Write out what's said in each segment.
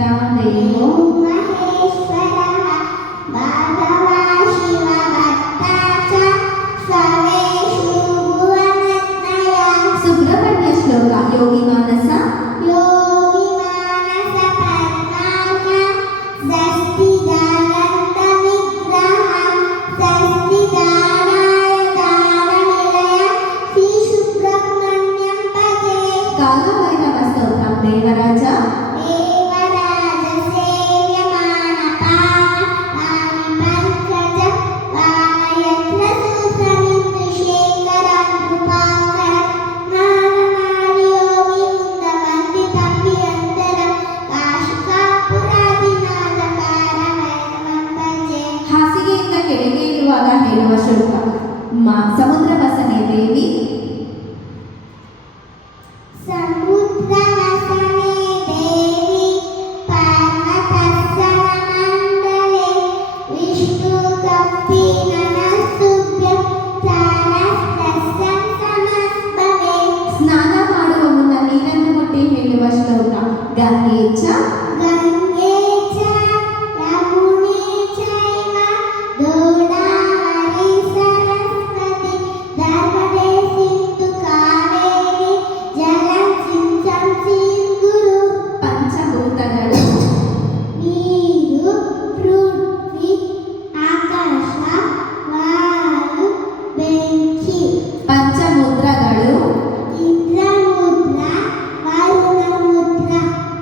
देवो महेश्वरः भागवा शिवभक्ता च सर्वेषु भुवनत्रयः. सुब्रह्मण्य श्लोक योगी मानस योगी मानस पद्मार्क सस्तिदानन्दविग्रहः सस्तिदानाय दाननिलय श्री सुब्रह्मण्यं भजे. कालभैरव स्तोत्रं देवराज देवराज सेव्यमान पावनानि पंकज वानयत्र सुसमिन्दुशेखर कृपाकर नागनारि योगी वृन्दवन्दितं निरन्तरं काशिकापुरादिनाथकारवैरवं भजे. ಹಾಸಿಗೆಯಿಂದ ಕೆಳಗೆ ಇರುವಾಗ ಹೇಳುವ ಶ್ಲೋಕ ಸಮುದ್ರ ವಸನೆ ದೇವಿ समुद्रवसने देवी पर्वतस्सनमण्डले विष्णुकप्पिनमस्तुभ्यं सारस्तस्यं समस्भवे. ಸ್ನಾನ ಮಾಡುವ ಮುನ್ನ ನೀರನ್ನು ಮುಟ್ಟಿ ಹೇಳುವ ಶ್ಲೋಕ ಗಂಗೆ ಚ गङ्गे च यमुने चैव गोदावरी सरस्वती नर्मदे सिन्धु कावेरी जलचिञ्चं सिन्धुरु. ಪಂಚಭೂತಗಳು ನೀರು ಪೃಥ್ವಿ ಆಕಾಶ ವಾಯು ಬೆಂಕಿ. ಪಂಚಮುದ್ರಗಳು ಇಂದ್ರಮುದ್ರ ವರುಣ ಮುದ್ರ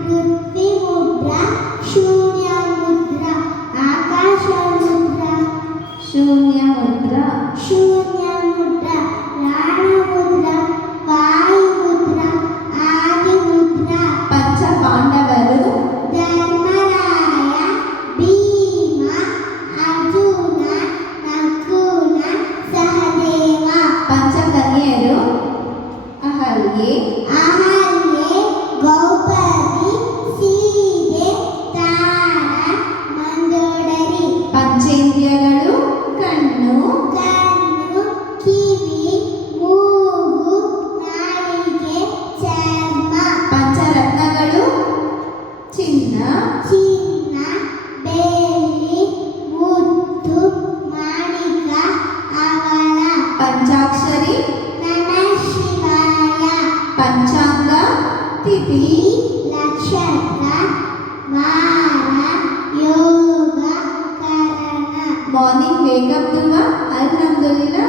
ಪೃಥ್ವಿ ಮುದ್ರ ಶೂನ್ಯ ಮುದ್ರ ಆಕಾಶ ಮುದ್ರ ಶೂನ್ಯ ಮುದ್ರ ಶೂನ್ಯ ಮುದ್ರ ಪ್ರಾಣ ಮುದ್ರ ವಾಯು ಮುದ್ರ ಆದಿ ಮುದ್ರ. ಪಂಚ ಪಾಂಡವರು ಧರ್ಮರಾಯ ಭೀಮ ಅರ್ಜುನ ನಕುಲ ಸಹದೇವ. ಪಂಚಕನ್ಯರು ಅಹಲ್ಯೆ ಅಹಲ್ಯೆ ಗೌಪದಿ ಸೀತೆ ತಾರ ಮಂದೋದರಿ. ಪಂಚೇಂದ್ರಿಯಗಳು ಕಣ್ಣು ಕಣ್ಣು ಕಿವಿ ಮೂಗು ನಾಲಿಗೆ ಚರ್ಮ. ಪಂಚರತ್ನಗಳು ಚಿನ್ನ ಚಿನ್ನ ಬೆಳ್ಳಿ ಮುತ್ತು ಮಾಣಿಕ ಅವಳ. ಪಂಚಾಕ್ಷರಿ ನಮಃ ಶಿವಾಯ. ಪಂಚಾಂಗ ತಿಥಿ ನಕ್ಷತ್ರ ವಾರ ಯೋಗ ಕರಣ. ಮಾರ್ನಿಂಗ್ ವೇಕಪ್ ದುವಾ ಅಲ್ಹಮ್ದುಲಿಲ್ಲಾ